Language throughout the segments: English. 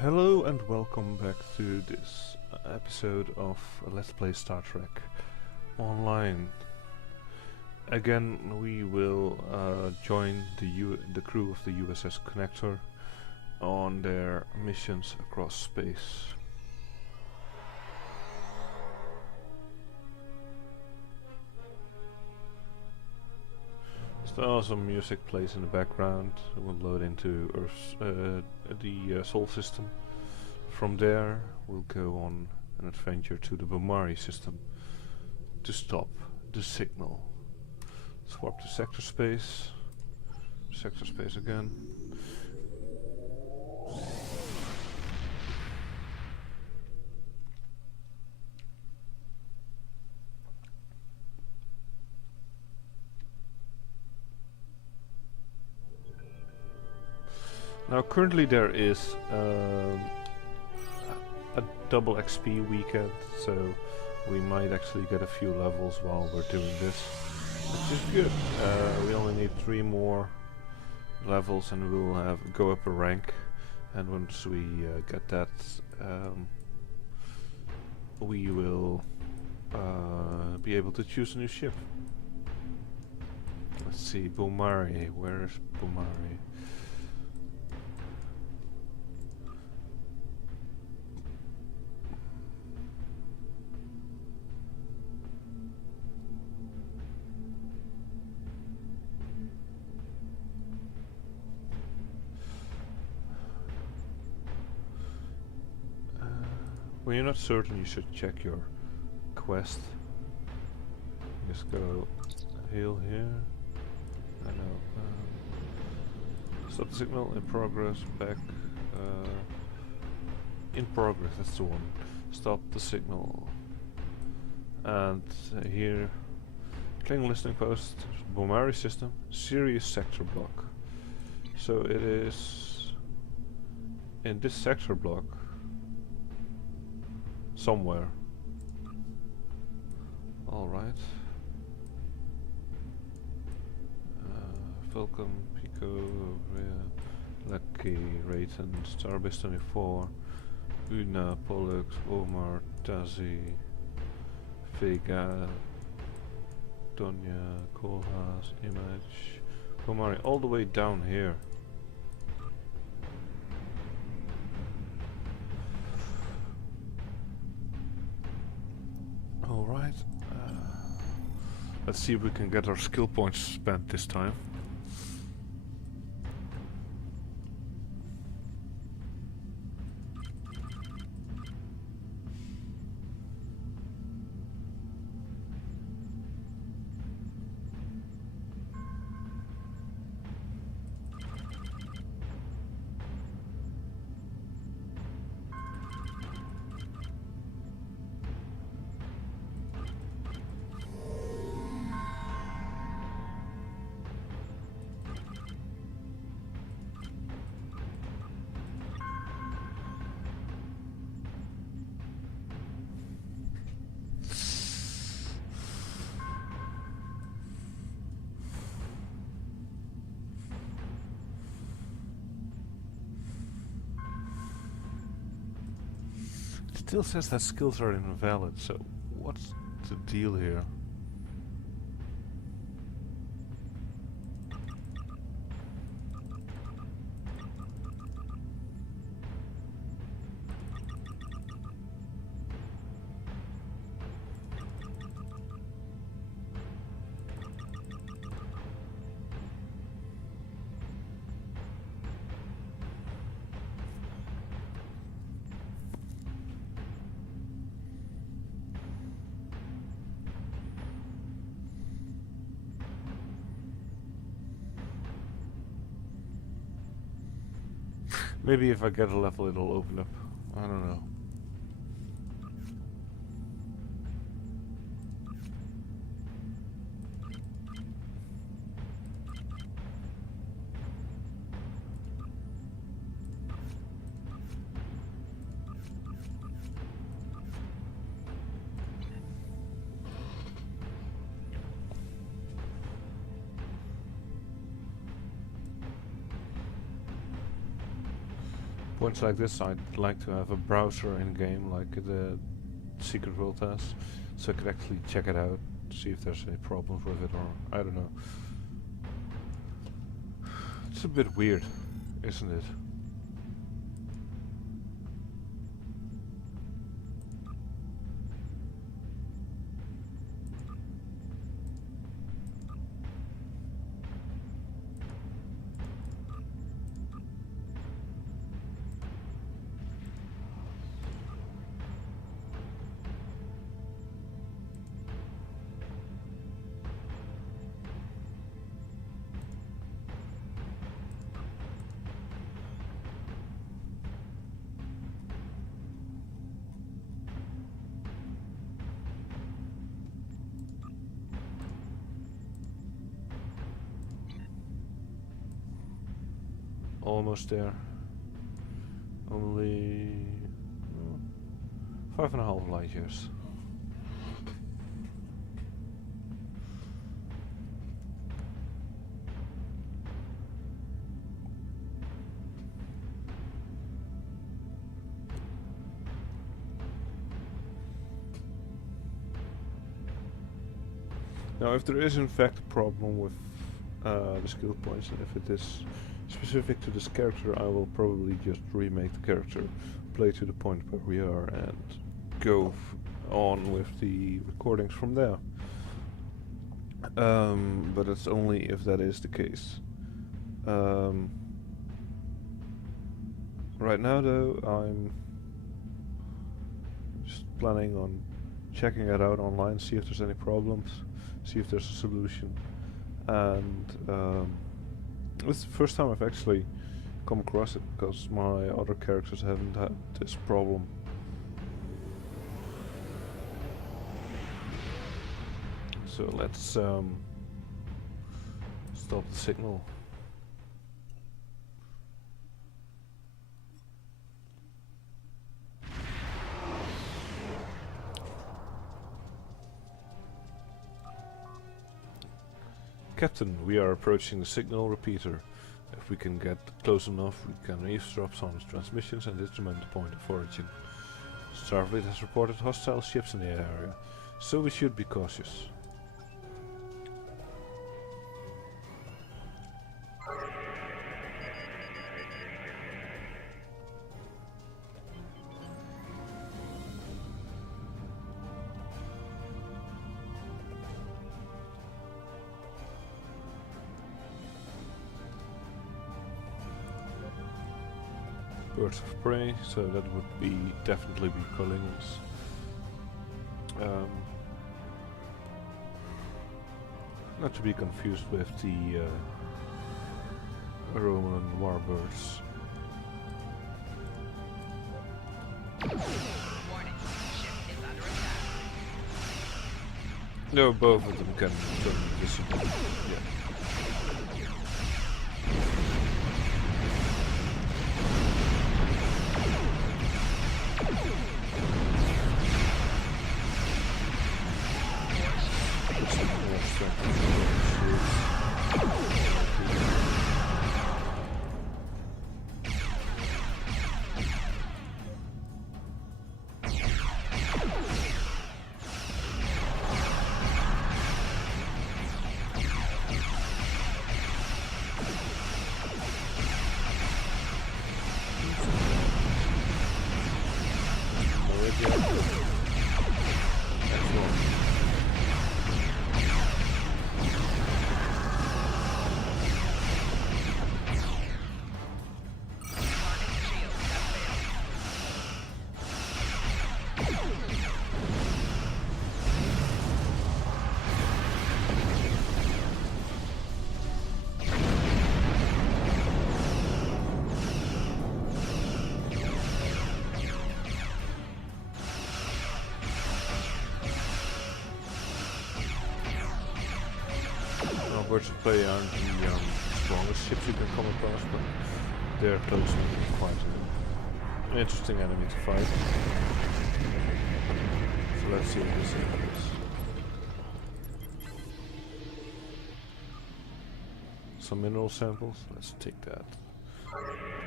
Hello and welcome back to this episode of Let's Play Star Trek Online. Again, we will join the crew of the USS Connector on their missions across space. So some music plays in the background. We'll load into Earth's the Sol system. From there, we'll go on an adventure to the Bomari system to stop the signal. Swap to sector space. Sector space again. Now currently there is a double XP weekend, so we might actually get a few levels while we're doing this, which is good. We only need 3 more levels and we'll go up a rank, and once we get that, we will be able to choose a new ship. Let's see, Bomari, where is Bomari? When you're not certain, you should check your quest. Just go heal here. I know. Stop the signal in progress. Back. In progress. That's the one. Stop the signal. And here, Klingon listening post. Bomari system. Sirius sector block. So it is in this sector block. Somewhere. Alright. Falcon, Pico, Lucky, Rayton, Starbase 24, Una, Pollux, Omar, Tazi, Vega, Donya, Kohlhaas, Image, Bomari, all the way down here. Alright, let's see if we can get our skill points spent this time. Still says that skills are invalid, so what's the deal here? Maybe if I get a level it'll open up. I don't know. Points like this, I'd like to have a browser in game, like the Secret World has, so I could actually check it out, see if there's any problems with it, or I don't know. It's a bit weird, isn't it? Almost there. Only 5.5 light years. Now, if there is in fact a problem with the skill points, and if it is specific to this character, I will probably just remake the character, play to the point where we are, and go on with the recordings from there. But it's only if that is the case. Right now though, I'm just planning on checking it out online, see if there's any problems, see if there's a solution. And it's the first time I've actually come across it, because my other characters haven't had this problem. So let's stop the signal. Captain, we are approaching the signal repeater. If we can get close enough, we can eavesdrop on its transmissions and determine the point of origin. Starfleet has reported hostile ships in the area, so we should be cautious. Birds of prey, so that would be definitely be klingons. Not to be confused with the Roman warbirds. No, both of them can turn invisible. Yeah. Birds of prey aren't the strongest ships you can come across, but they're close to quite an interesting enemy to fight. So let's see what this is. Some mineral samples, let's take that.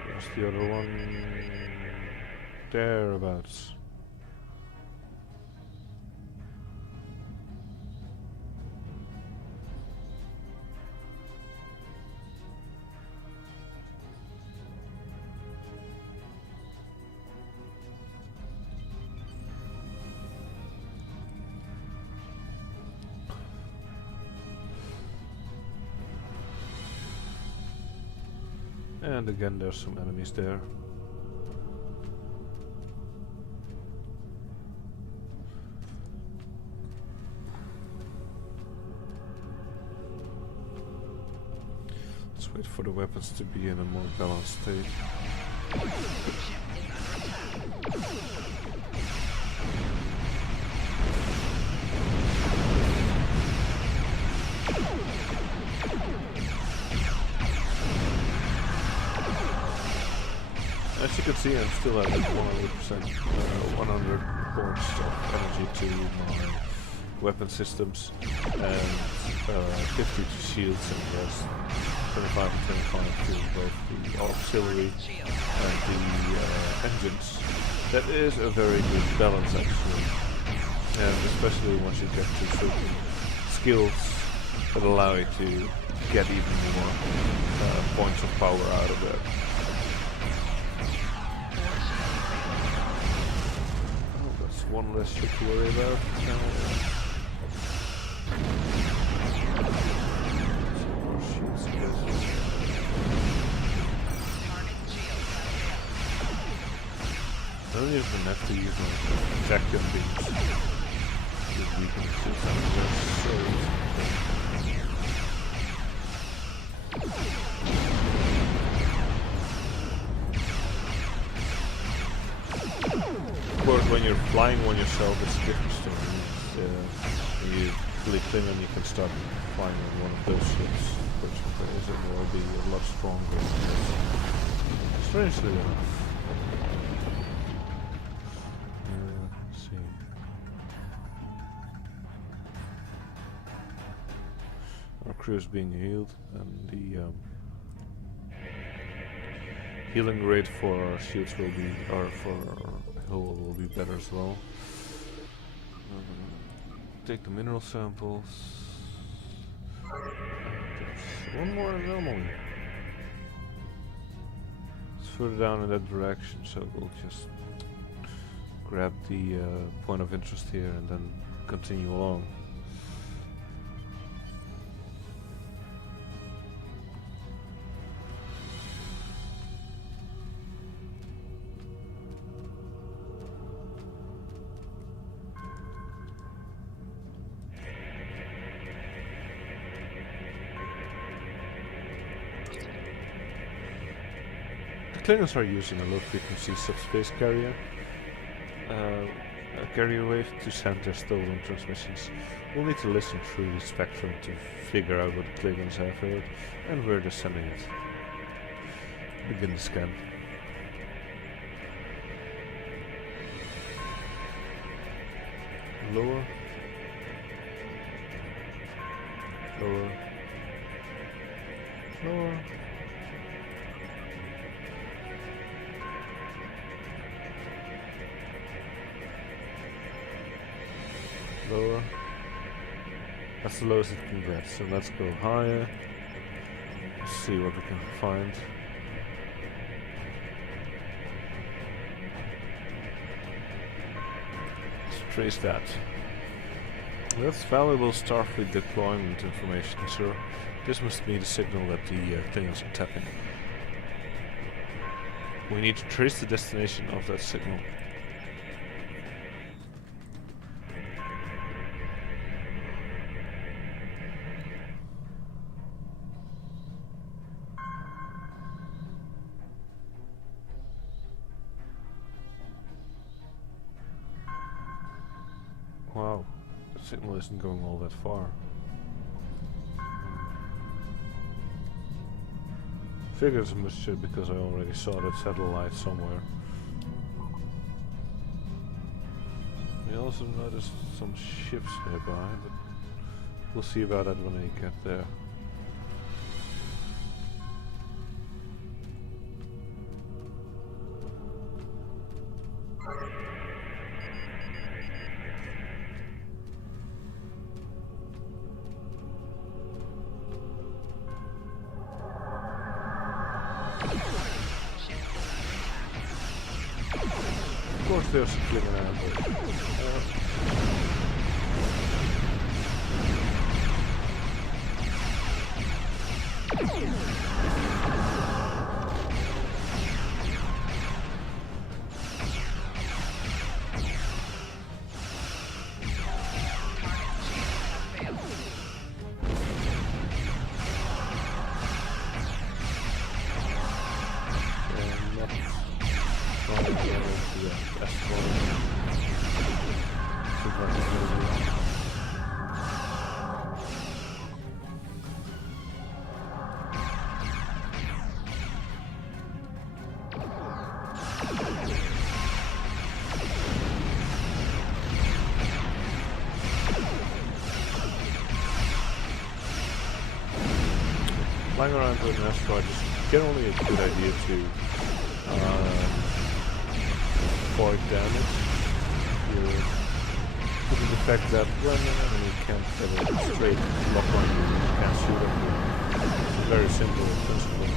Where's the other one? Thereabouts. And again there's some enemies there. Let's wait for the weapons to be in a more balanced state. As you can see, I'm still at 100%, 100 points of energy to my weapon systems, and 50 to shields, and the rest 25 and 25 to both the auxiliary and the engines. That is a very good balance actually, and especially once you get to certain skills that allow you to get even more points of power out of it. One less ship to worry about. Some more shields, I guess. I don't even have to use my vacuum beams. Because we can do something that's so easy. Of course, when you're flying one yourself, it's a different story. When you play Klingon, you can start flying on one of those ships, which will be a lot stronger. Strangely enough. Let's see. Our crew is being healed, and the healing rate for our shields will be, or for our hull will be better as well. Take the mineral samples. There's one more anomaly. It's further down in that direction, so we'll just grab the point of interest here and then continue along. Klingons are using a low-frequency subspace carrier, a carrier wave, to send their stolen transmissions. We'll need to listen through the spectrum to figure out what the Klingons have heard and where they're sending it. Begin the scan. Lower. Lower. Lower. Lower. That's the lowest it can get, so let's go higher. Let's see what we can find. Let's trace that. That's valuable Starfleet deployment information, sir. This must be the signal that the Klingons are tapping. We need to trace the destination of that signal. Wow, the signal isn't going all that far. Figured as much because I already saw that satellite somewhere. We also noticed some ships nearby, but we'll see about that when we get there. course there's a Klingon ambush. Flying around with an asteroid is generally a good idea to avoid damage. Due to the fact that when an enemy can't get a straight lock on you, you can't shoot at you. It's a very simple principle.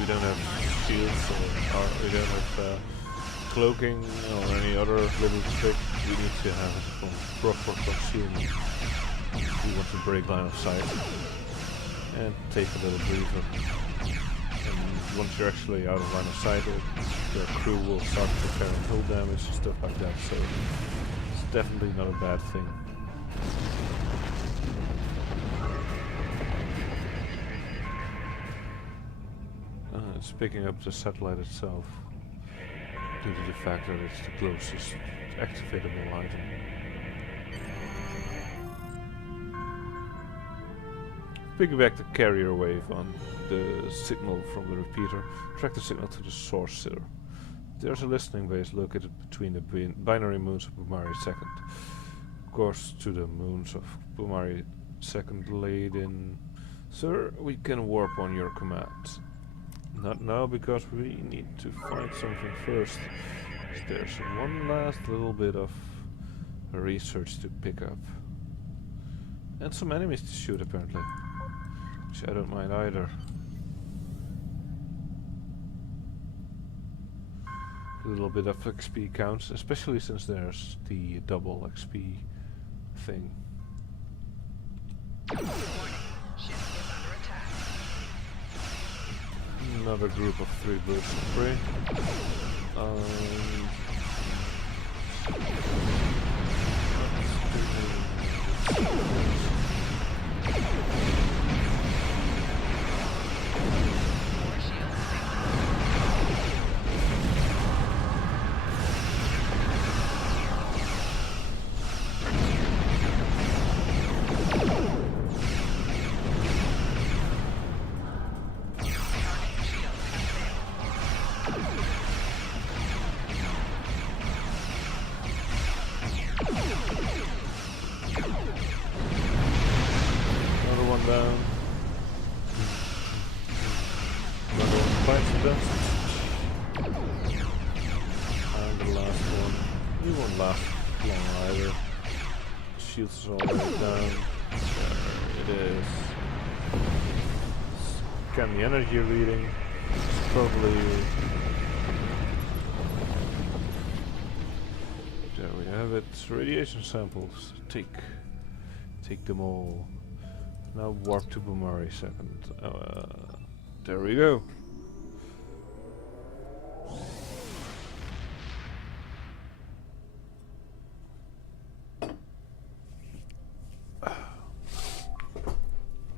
We don't have shields or we don't have cloaking or any other little trick. We need to have it from proper concealment. We want to break line of sight and take a little breather. And once you're actually out of line of sight, your crew will start preparing hull damage and stuff like that. So it's definitely not a bad thing. It's picking up the satellite itself due to the fact that it's the closest activatable item. Piggyback the carrier wave on the signal from the repeater. Track the signal to the source center. There's a listening base located between the binary moons of Bumari II. Course to the moons of Bumari II laid in. Sir, we can warp on your command. Not now, because we need to find something first. There's one last little bit of research to pick up. And some enemies to shoot, apparently. Which I don't mind either. A little bit of XP counts, especially since there's the double XP thing. Another group of 3 birds of prey. Down. Another one bites the dust. And the last one. He won't last long either. Shields is already down. There it is. Scan the energy reading. It's probably. There we have it. Radiation samples. Take them all. Now warp to Bumari II. There we go.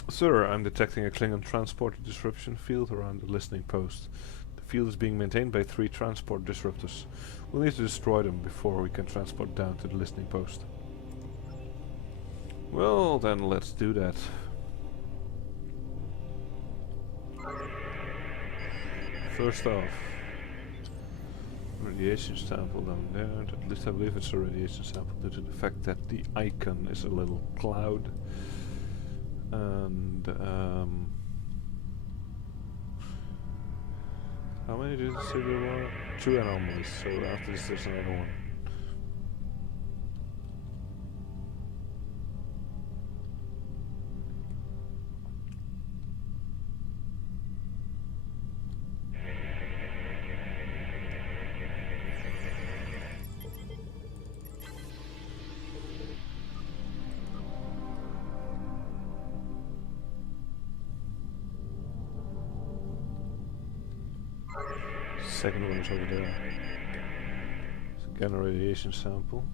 Sir, I'm detecting a Klingon transport disruption field around the listening post. The field is being maintained by 3 transport disruptors. We'll need to destroy them before we can transport down to the listening post. Well, then let's do that. First off, radiation sample down there. At least I believe it's a radiation sample due to the fact that the icon is a little cloud. And how many did it say there were? 2 anomalies, so after this there's another one. second one is over there. It's again a radiation sample.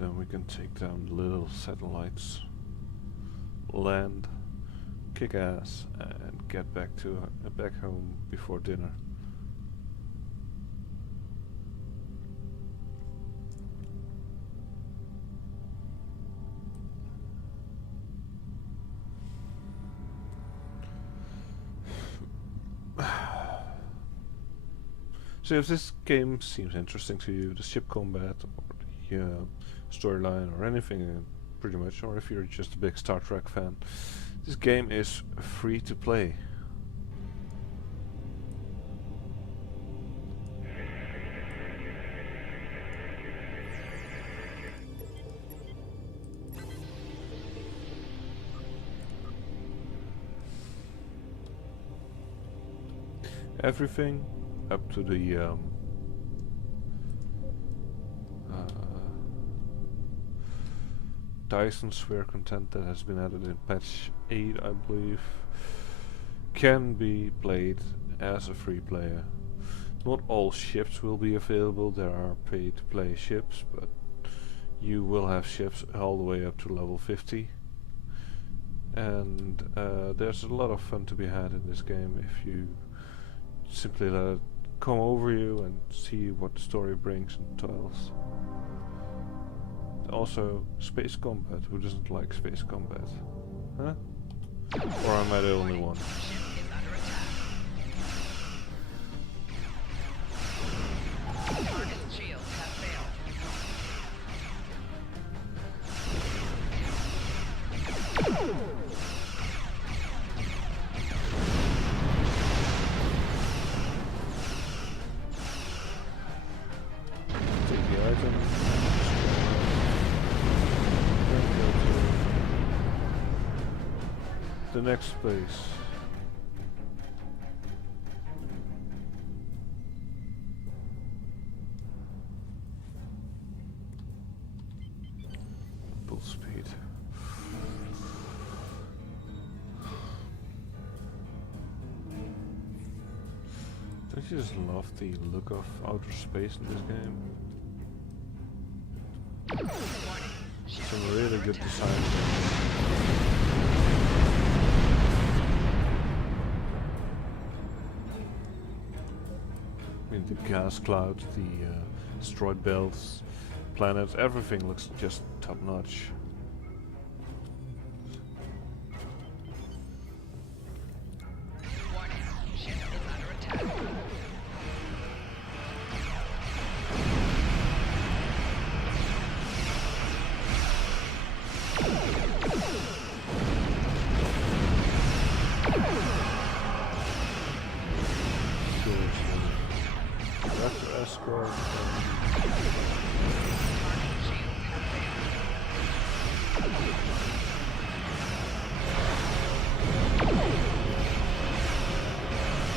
Then we can take down the little satellites, land, kick ass, and get back home before dinner. So if this game seems interesting to you, the ship combat or the storyline or anything pretty much, or if you're just a big Star Trek fan, this game is free to play. Everything up to the Dyson sphere content that has been added in patch 8, I believe, can be played as a free player. Not all ships will be available. There are pay-to-play ships, but you will have ships all the way up to level 50. And there's a lot of fun to be had in this game if you simply let it come over you and see what the story brings and tells. Also, space combat. Who doesn't like space combat? Huh? Or am I the only one? Take the item. The next place. Full speed. Don't you just love the look of outer space in this game? Some really good design. The gas clouds, the asteroid belts, planets, everything looks just top notch. Warning, ship is under attack. Escort.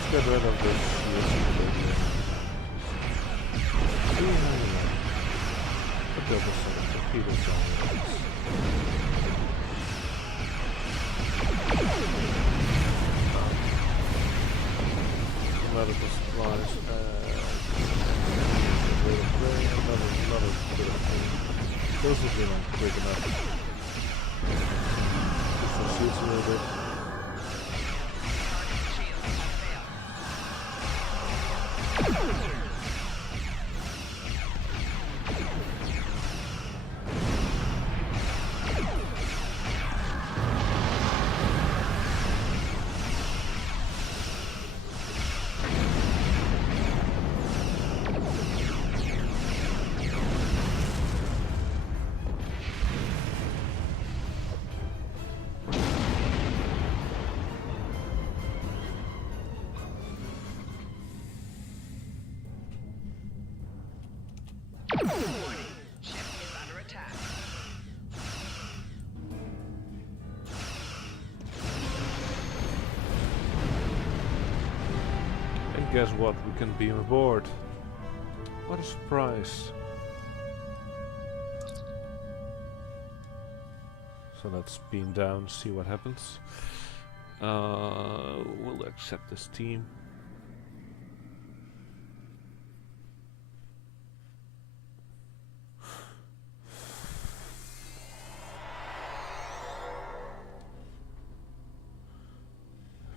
Let's get rid of this. Put the other side of torpedoes on. Medical supplies. Another bit of thing. Those will be like quick enough. Push the seats a little bit. Guess what? We can beam aboard. What a surprise. So let's beam down, see what happens. We'll accept this team.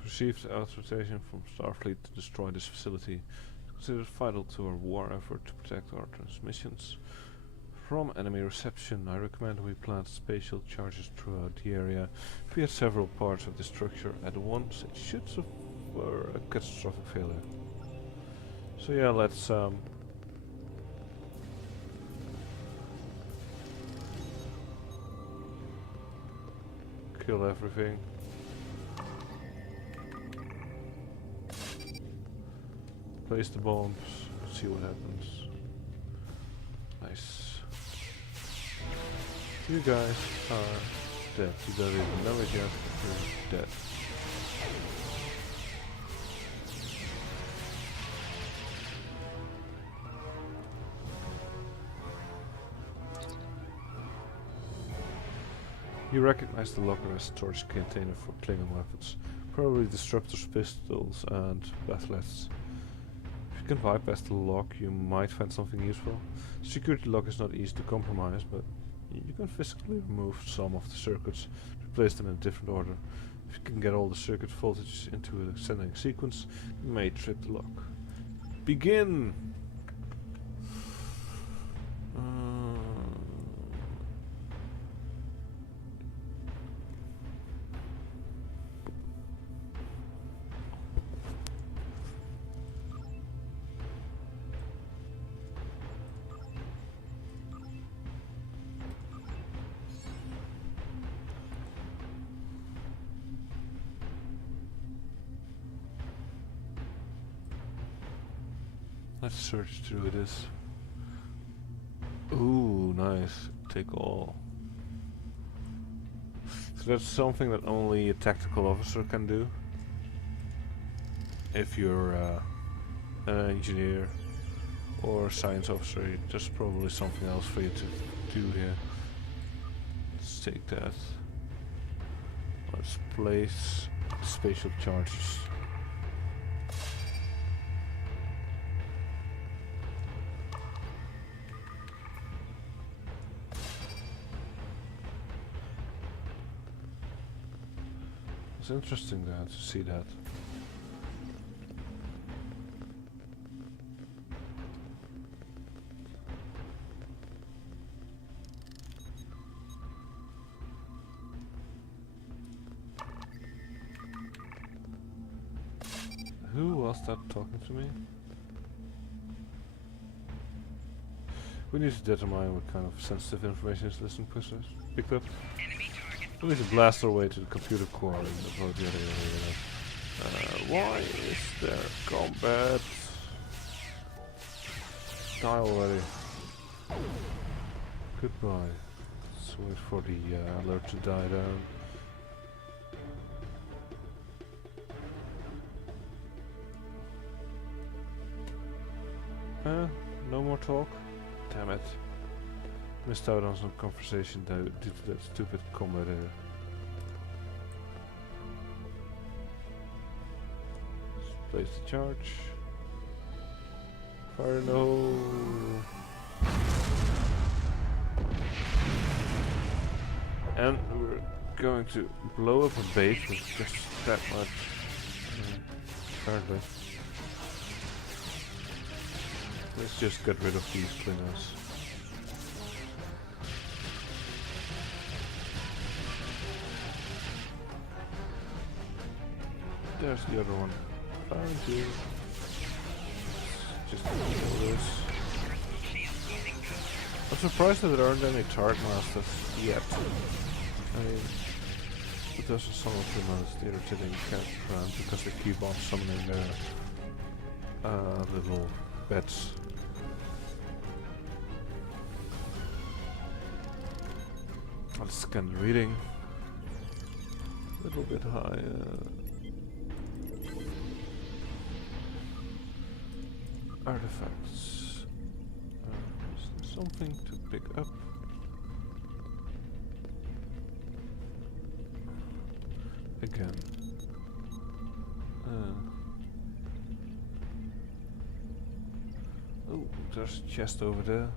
Received authorization from Starfleet to destroy this facility. It's considered vital to our war effort to protect our transmissions from enemy reception. I recommend we plant spatial charges throughout the area. If we had several parts of the structure at once, it should suffer a catastrophic failure. So yeah, let's kill everything. Place the bombs, see what happens. Nice. You guys are dead. You don't even know it yet, but you're dead. You recognize the locker as a storage container for Klingon weapons. Probably disruptors, pistols, and bathlettes. If you can bypass the lock, you might find something useful. Security lock is not easy to compromise, but you can physically remove some of the circuits to place them in a different order. If you can get all the circuit voltages into a ascending sequence, you may trip the lock. Begin! Let's search through this. Ooh, nice. Take all. So that's something that only a tactical officer can do. If you're an engineer or a science officer, there's probably something else for you to do here. Let's take that. Let's place spatial charges. It's interesting to see that. Who was that talking to me? We need to determine what kind of sensitive information is listening post picked up. We need to blast our way to the computer core and upload the other. Why is there combat? Die already. Goodbye. Let's wait for the alert to die down. No more talk? Damn it. Missed out on some conversation due to that stupid combat error. Let's place the charge. Fire no. And we're going to blow up a base with just that much. Apparently. Let's just get rid of these klingons. There's the other one. Found you. Just kill this. I'm surprised that there aren't any turret masters yet. I mean, but those are some of the most irritating cats around because they keep on summoning their little beds. Let's scan the reading. A little bit higher. Artifacts. Is there something to pick up? again. Oh, there's a chest over there.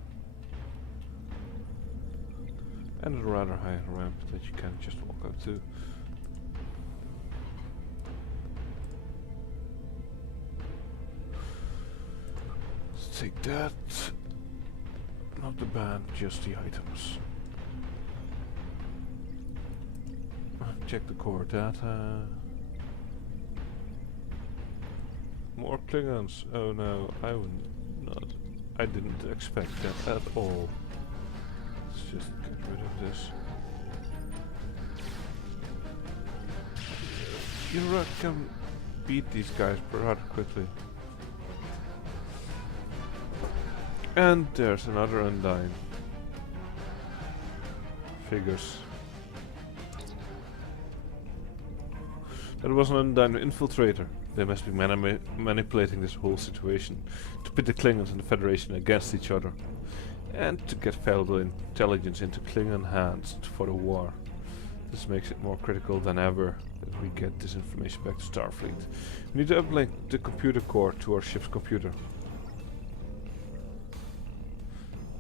And a rather high ramp that you can just walk up to. Let's take that. Not the band, just the items. Check the core data. More klingons. Oh no, I would not. I didn't expect that at all. Let's just get rid of this. You can beat these guys rather quickly. And there's another Undyne. Figures. That was an Undyne infiltrator. They must be manipulating this whole situation to pit the Klingons and the Federation against each other, and to get valuable intelligence into Klingon hands for the war. This makes it more critical than ever that we get this information back to Starfleet. We need to uplink the computer core to our ship's computer.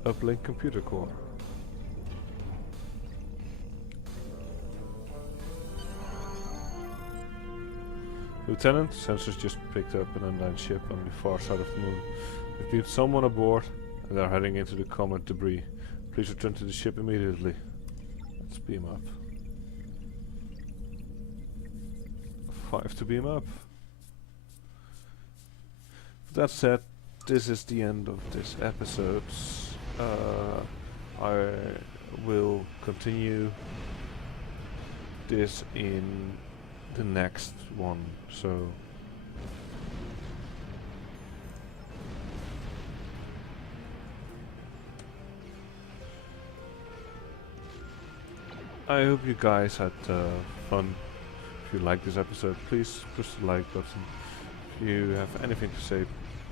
Uplink computer core. Lieutenant, sensors just picked up an Undyne ship on the far side of the moon. They've moved someone aboard and they're heading into the comet debris. Please return to the ship immediately. Let's beam up. 5 to beam up. With that said, this is the end of this episode. I will continue this in the next one, so I hope you guys had fun. If you like this episode, please push the like button. If you have anything to say,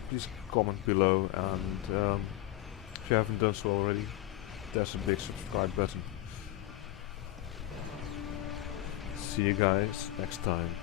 please comment below, and if you haven't done so already, there's a big subscribe button. See you guys next time.